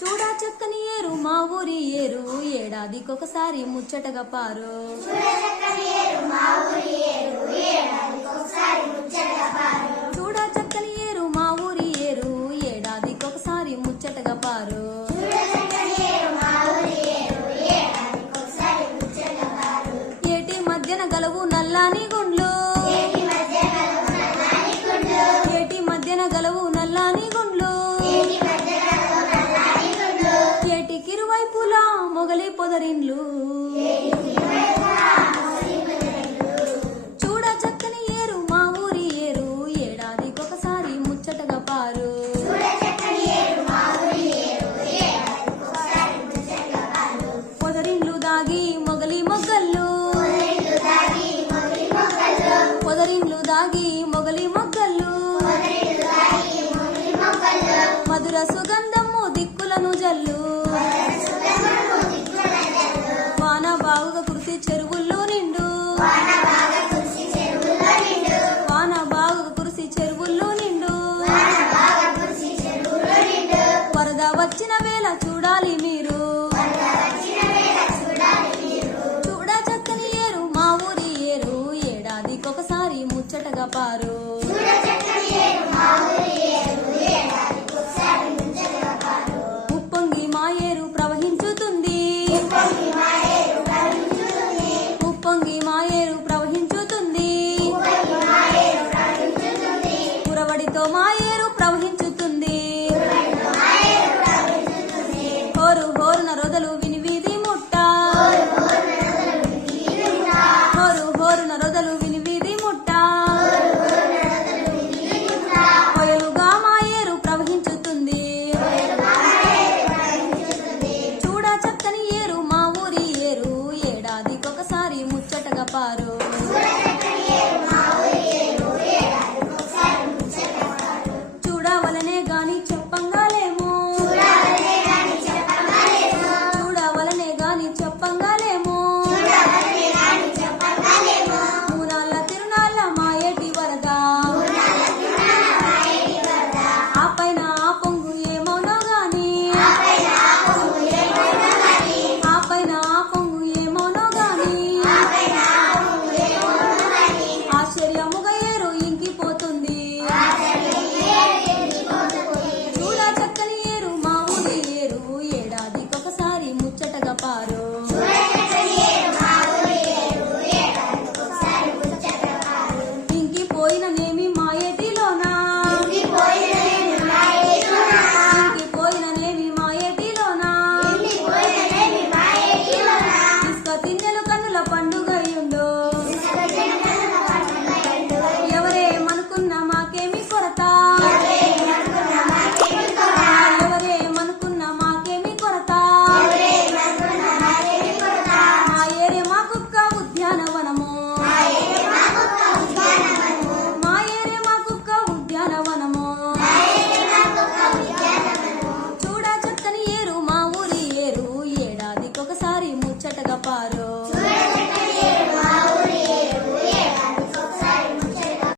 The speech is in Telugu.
చూడా చక్కని ఏరు మా ఊరి ఏరు. ఏడాదికొకసారి ముచ్చటగా పారు. చూడా మొగలి పొదరిండ్లు చూడ చక్కని ఏరు మా ఊరి ఏరు. ఏడాదికొకసారి ముచ్చటగా పారు. పొదరిండ్లు దాగి మొగలి మొగ్గళ్ళు పొదరిండ్లు దాగి మొగలి మొగ్గళ్ళు మధుర సుగంధము దిక్కులను జల్లు. చెరువుల్లో నిండు. వాన బాగుగా కురిసి చెరువుల్లో నిండు. వరద వచ్చిన వేళ చూడాలి మీరు. చూడ చక్కని ఏరు మా ఊరి ఏరు. ఏడాదికొకసారి ముచ్చటగా పారు. ప్రవహించుతుంది పురవడితో మా ఏరు ప్రవహించుతుంది